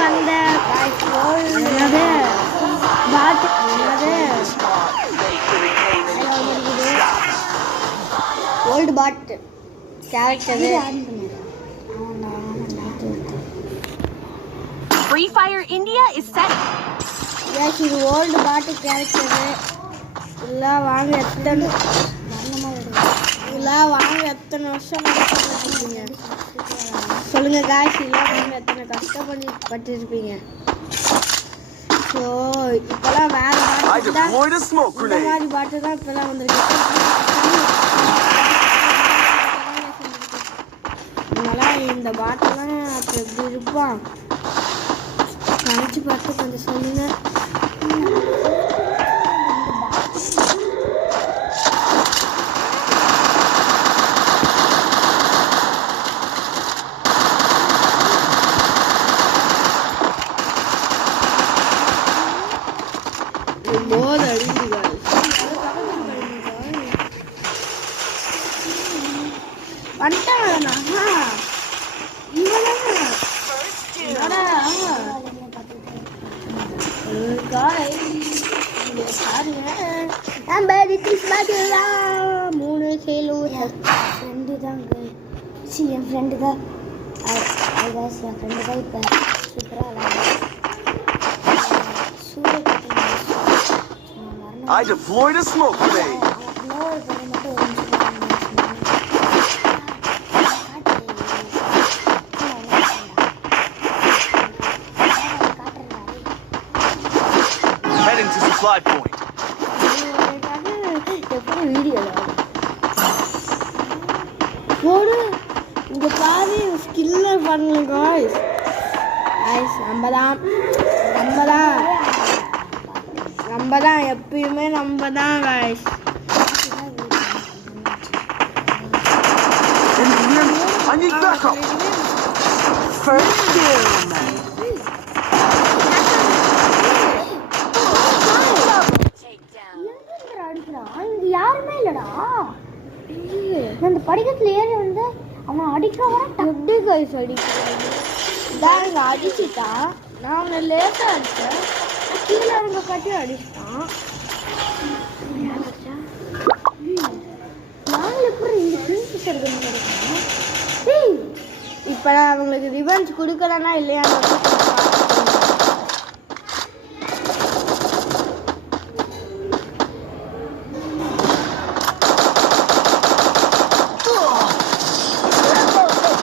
வந்த பாட்டு old bot character Free Fire India is set. Yes, இது ஓல்டு பாட்டு கேரக்டர். இதெல்லாம் வாங்க எத்தனை வருஷம் கஷ்டப்பட்டுருப்பீங்க சொல்லுங்க காய்ஸ். இதெல்லாம் வாங்க எத்தனை கஷ்டப்பட்டுருப்பீங்க. ஸோ இப்போலாம் வேற பாட்டு தான், இந்த மாதிரி பாட்டு தான் இப்போலாம் வந்துருக்கு. இதெல்லாம் இந்த பாட்டெல்லாம் அப்போ எப்படி இருப்பான் நினச்சி பார்த்து கொஞ்சம் சொல்லுங்க. போத அடிக்குது வந்துட்டான். மூணு சேலும் ஃப்ரெண்டு தாங்க. என் ஃப்ரெண்டு தான் என் ஃப்ரெண்டு தான் இப்போ சூப்பராக I deployed a smoke grenade. Heading to supply point. இங்க பாரு ஸ்கில்ல பண்ணுங்க गाइस. நம்ம தான் எப்பயுமே நம்ம தான் guys. I need backup. First kill. இங்க யாருமே இல்லடா. அந்த படிக்கட்டுல ஏறி வந்து அவன் அடிக்க வர எப்படி गाइस அடிக்கிறாங்க. தாங்க அடிச்சிட்டா. நான் அவனை லேட்டா அடிச்சேன். கீழே இறங்க காட்டி அடிச்சிட்டான். நாங்கள் எப்படி இந்த ஃப்ரெண்ட்ஸ் இருக்கணும். இப்போ நான் அவங்களுக்கு ரிவெஞ்ச் கொடுக்கலன்னா இல்லையா